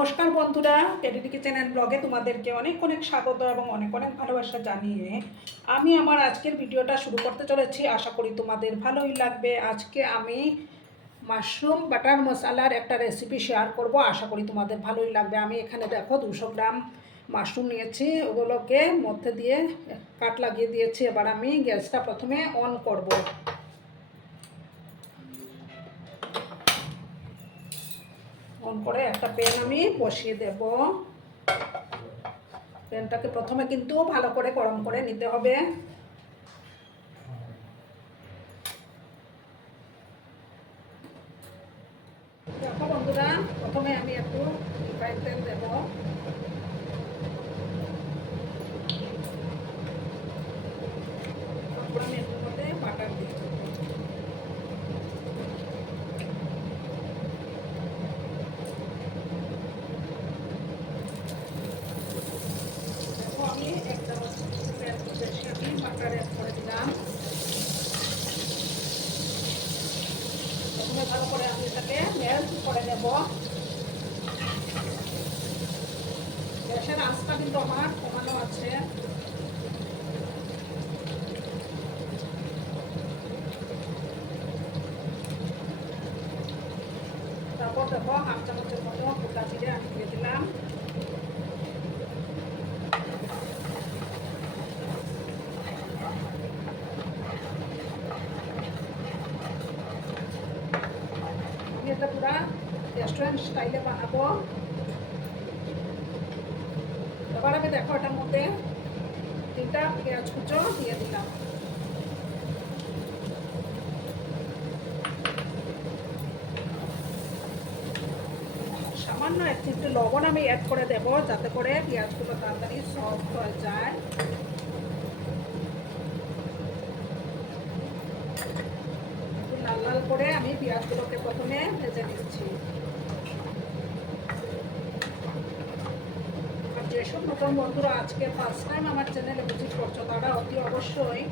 নমস্কার বন্ধুরা, টেডিডি kitchen and ব্লগে তোমাদেরকে অনেক অনেক স্বাগত এবং অনেক অনেক ভালোবাসা জানিয়ে আমি আমার আজকের ভিডিওটা শুরু করতে চলেছি। আশা করি তোমাদের ভালোই লাগবে। আজকে আমি মাশরুম বাটার মশলার একটা রেসিপি শেয়ার করব। আশা করি তোমাদের ভালোই লাগবে। আমি এখানে দেখো 200 গ্রাম মাশরুম নিয়েছি, ওগুলোকে মধ্যে দিয়ে কাট লাগিয়ে দিয়েছি। এবার আমি গ্যাসটা প্রথমে অন করব। অন করে একটা প্যান আমি বসিয়ে দেব। প্যানটাকে প্রথমে কিন্তু ভালো করে গরম করে নিতে হবে। দেখো বন্ধুরা, প্রথমে আমি একটু রিফাইন তেল দেব। তারপর আমি এর মধ্যে বাটার দিয়ে দেবো। দেখো আমি একটা বেশি আমি বাটার অ্যাড করে দিলাম। প্রথমে ভালো করে আমি এটাকে মেল্ট করে নেব। গ্যাসের আঁচটা কিন্তু আমার কমানো আছে। তারপর দেখো হাফ চামচের মতো গোটা জিরে আমি দিয়ে দিলাম। আমি এটা পুরা রেস্টুরেন্ট স্টাইলে বানাবো। এবার আমি দেখো এটার মধ্যে 3টা পেঁয়াজ কুচো দিয়ে দিলাম। সামান্য একটু লবণ আমি অ্যাড করে দেব, যাতে করে পেঁয়াজগুলো তাড়াতাড়ি সফট হয়ে যায়। একটু লাল লাল করে আমি পেঁয়াজগুলোকে প্রথমে ভেজে নিচ্ছি। আর যেসব নতুন বন্ধুরা আজকে ফার্স্ট টাইম আমার চ্যানেলে ভিজিট করছো, তারা অতি অবশ্যই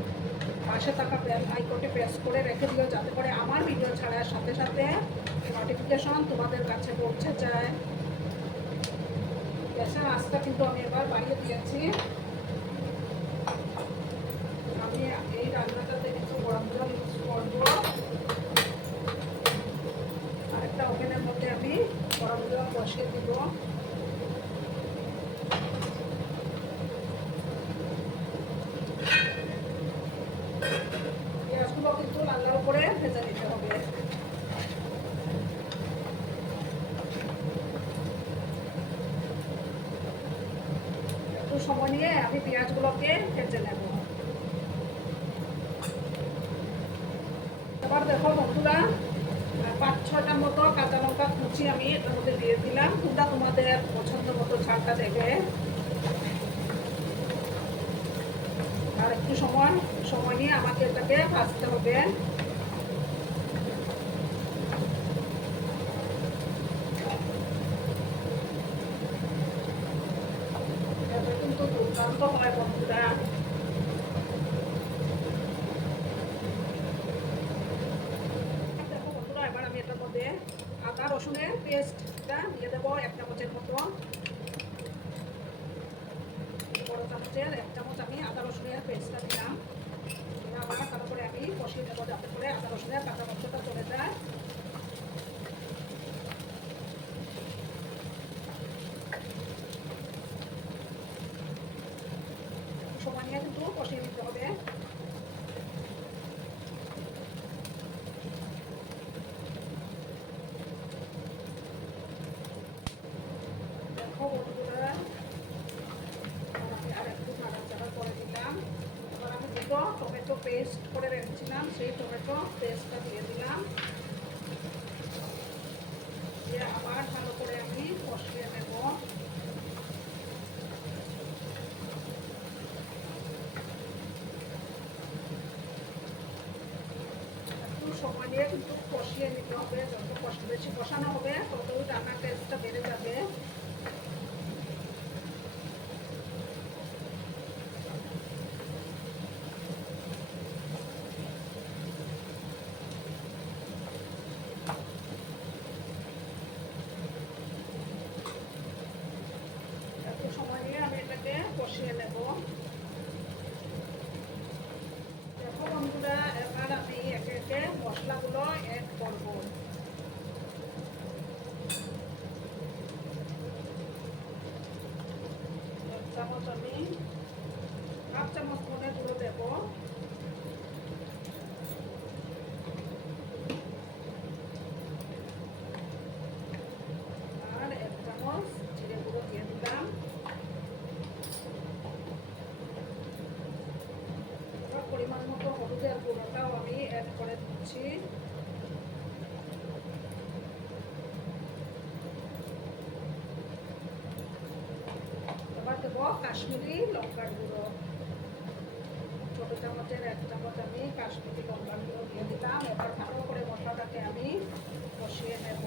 পাশে থাকা বেল আইকনটি প্রেস করে রেখে দিও, যাতে করে আমার ভিডিও ছাড়ার সাথে সাথে নোটিফিকেশন তোমাদের কাছে পৌঁছে যায়। গ্যাসের আঁচটা কিন্তু আমি এবার বাড়িয়ে দিয়েছি। আমি এই রান্নাটাতে কিছু গরম জল ইউজ করবো। আরেকটা ওভেনের মধ্যে আমি গরম জল বসিয়ে দিব। পেঁয়াজগুলো কিন্তু লাল লাল করে ভেজে নিতে হবে। একটু সময় নিয়ে আমি পেঁয়াজগুলোকে ভেজে নেব। এবার দেখো বন্ধুরা, 5-6টার মতো কাঁচা লঙ্কা কুচি আমি এটার মধ্যে দিয়ে দিলাম। তোমরা তোমাদের পছন্দ মতো ঝালটা দেবে। আর একটু সময় নিয়ে আমাকে এটাকে ভাজতে হবে। এটা কিন্তু দুর্দান্ত হয় বন্ধুরা। দেখো বন্ধুরা, এবার আমি এটার মধ্যে আদা রসুনের পেস্টটা দিয়ে দেবো 1 চামচের মতো। বড় চামচের 1 চামচ আমি আদা রসুনের পেস্টটা দিলাম। আবার ভালো করে আমি কষিয়ে দেবো, যাতে করে আদা রসুনের কাঁচা গন্ধটা চলে যায়। সময় নিয়ে কিন্তু কষিয়ে নিতে হবে। দেখো বন্ধুরা, আমি আর একটু নাড়াচাড়া করে দিলাম। এবার আমি দুটো টমেটো পেস্ট করে রেখেছিলাম, সেই টমেটো পেস্টটা দিয়ে দিলাম। দিয়ে আবার ভালো করে আমি কষিয়ে নেব। একটু সময় নিয়ে কিন্তু কষিয়ে নিতে হবে। যত বেশি কষানো হবে ততই রান্নার টেস্টটা বেড়ে যাবে। সময় নিয়ে আমি এটাকে কষিয়ে নেব। দেখো বন্ধুরা, এবার আমি একে একে মশলাগুলো অ্যাড করব। এক চামচ আমি হাফ চামচ ধনে গুঁড়ো দেব, আর এক চামচ জিরে গুঁড়ো দিয়ে দিলাম। পরিমাণ মতো হলুদের গুঁড়োটাও আমি অ্যাড করে দিচ্ছি। এবার দেবো কাশ্মীরি লঙ্কার গুঁড়ো, ছোট চামচের এক চামচ আমি কাশ্মীরি লঙ্কার গুঁড়ো দিয়ে দিলাম। এবার ভালো করে মশলাটাকে আমি কষিয়ে নেব।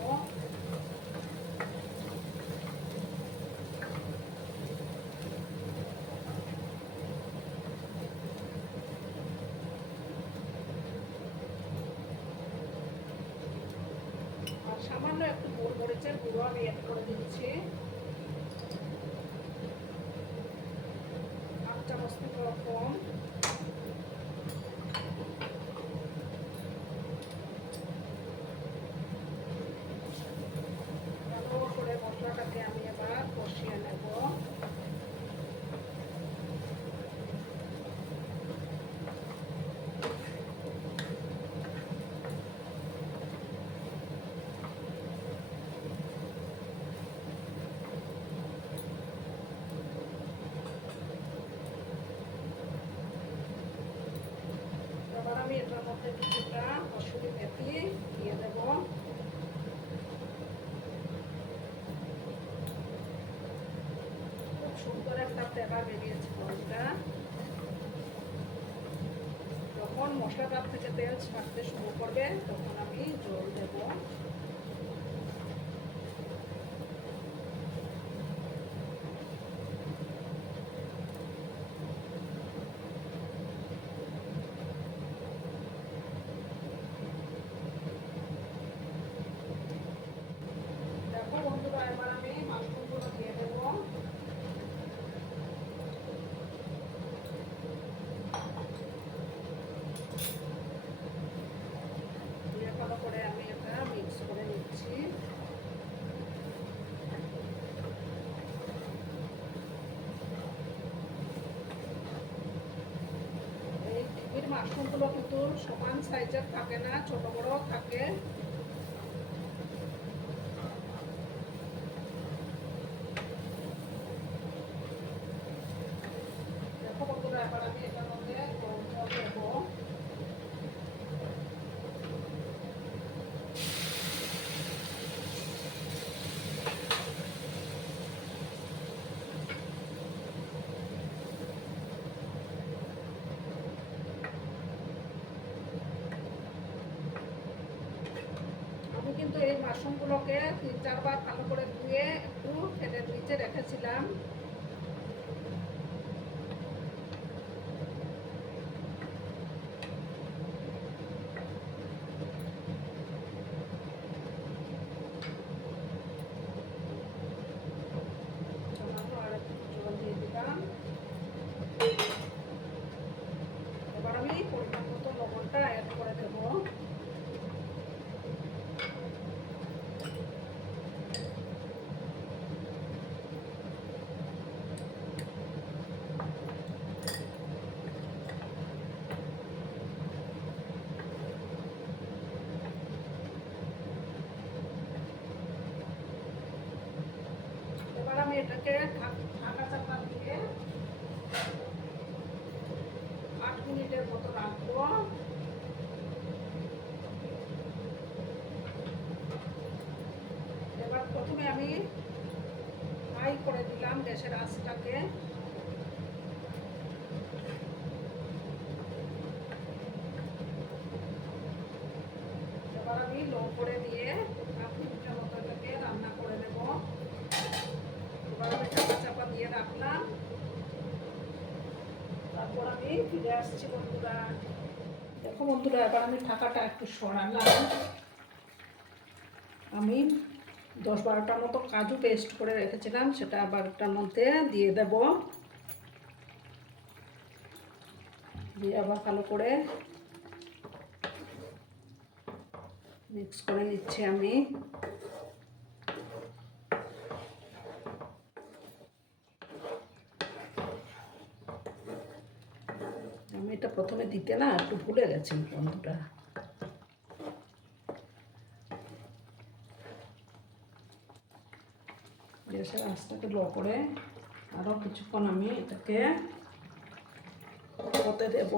আর সামান্য একটু গোলমরিচের গুঁড়ো আমি অ্যাড করে দিচ্ছি, হাফ চামচ থেকে কম। ভালো করে মশলাটাকে আমি এবার কষিয়ে নেব। এবার আমি এটার মধ্যে কিছুটা কসুরি মেথি দিয়ে দেব। খুব সুন্দর একটা ফ্লেভার বেরিয়েছে বন্ধুরা। যখন মশলাটার থেকে তেল ছাড়তে শুরু করবে তখন আমি জল দেব। দেখো বন্ধুরা, এবার আমি মাশরুমগুলো দিয়ে দেব। দিয়ে ভালো করে আমি এটা মিক্স করে নিচ্ছি। এই টিভির মাশরুমগুলো কিন্তু সমান সাইজের থাকে না, ছোট বড় থাকে। দেখো বন্ধুরা, এবার আমি এটার মধ্যে গরম জল দেব। আমি কিন্তু এই মাশরুমগুলোকে 3-4 বার ভালো করে ধুয়ে একটু ফ্যানের নিচে রেখেছিলাম। আর একটু জল দিয়ে দিলাম। এবার আমি পরিমাণ মতো লবণটা অ্যাড করে দেব। এবার আমি এটাকে ঢাকা চাপা দিয়ে 8 মিনিটের মতো রাখবো। এবার প্রথমে আমি হাই করে দিলাম গ্যাসের আঁচটাকে। এবার আমি লো করে দিয়ে 8 মিনিটের মতো এটাকে রান্না করে নেব। এবার আমি ঢাকা চাপা দিয়ে রাখলাম। তারপর আমি ফিরে আসছি বন্ধুরা। দেখো বন্ধুরা, এবার আমি ঢাকাটা একটু সরালাম। আমি 10-12টার মতো কাজু পেস্ট করে রেখেছিলাম, সেটা আবার এটার মধ্যে দিয়ে দেব। দিয়ে আবার ভালো করে মিক্স করে নিচ্ছি আমি। এটা প্রথমে দিতে না একটু ভুলে গেছি বন্ধুরা। গ্যাসের আঁচটাকে লো করে আরও কিছুক্ষণ আমি এটাকে হতে দেব।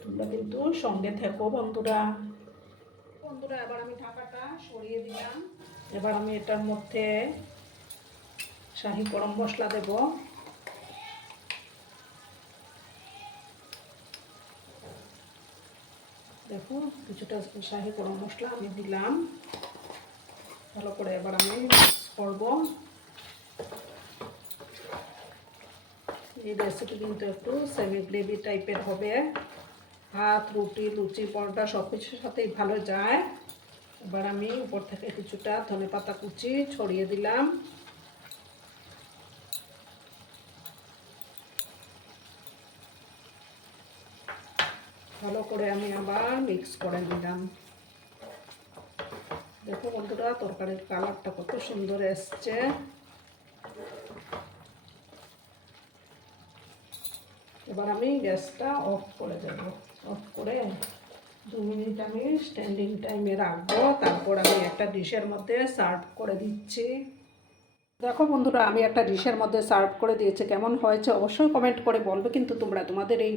তোমরা কিন্তু সঙ্গে থেকো বন্ধুরা। বন্ধুরা এবার আমি ঢাকাটা সরিয়ে দিলাম। এবার আমি এটার মধ্যে শাহি গরম মশলা দেব। দেখো কিছুটা শাহি গরম মশলা আমি দিলাম। ভালো করে এবার আমি মিক্স করব। এই রেসিপি কিন্তু একটু সেমি গ্রেভি টাইপের হবে। ভাত, রুটি, লুচি, পরোটা সব কিছুর সাথেই ভালো যায়। এবার আমি উপর থেকে কিছুটা ধনেপাতা কুচি ছড়িয়ে দিলাম। ভালো করে আমি আবার মিক্স করে নিলাম। দেখো বন্ধুরা তরকারির কালারটা কত সুন্দর এসছে। এবার আমি গ্যাসটা অফ করে দেব। অফ করে 2 মিনিট আমি স্ট্যান্ডিং টাইমে রাখবো। তারপর আমি একটা ডিশের মধ্যে সার্ভ করে দিচ্ছি। দেখো বন্ধুরা আমি একটা ডিশের মধ্যে সার্ভ করে দিয়েছি। কেমন হয়েছে অবশ্যই কমেন্ট করে বলবে কিন্তু তোমরা। তোমাদের এই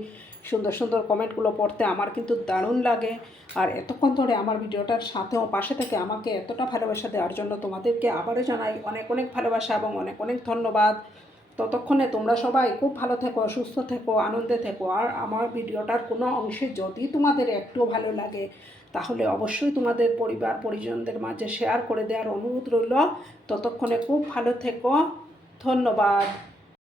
সুন্দর সুন্দর কমেন্টগুলো পড়তে আমার কিন্তু দারুণ লাগে। আর এতক্ষণ ধরে আমার ভিডিওটার সাথেও পাশে থেকে আমাকে এতটা ভালোবাসা দেওয়ার জন্য তোমাদেরকে আবারও জানাই অনেক অনেক ভালোবাসা এবং অনেক অনেক ধন্যবাদ। ততক্ষণে তোমরা সবাই খুব ভালো থেকো, সুস্থ থেকো, আনন্দে থেকো। আর আমার ভিডিওটার কোনো অংশে যদি তোমাদের একটু ভালো লাগে তাহলে অবশ্যই তোমাদের পরিবার পরিজনদের মাঝে শেয়ার করে দেওয়ার অনুরোধ রইল। ততক্ষণে খুব ভালো থেকো। ধন্যবাদ।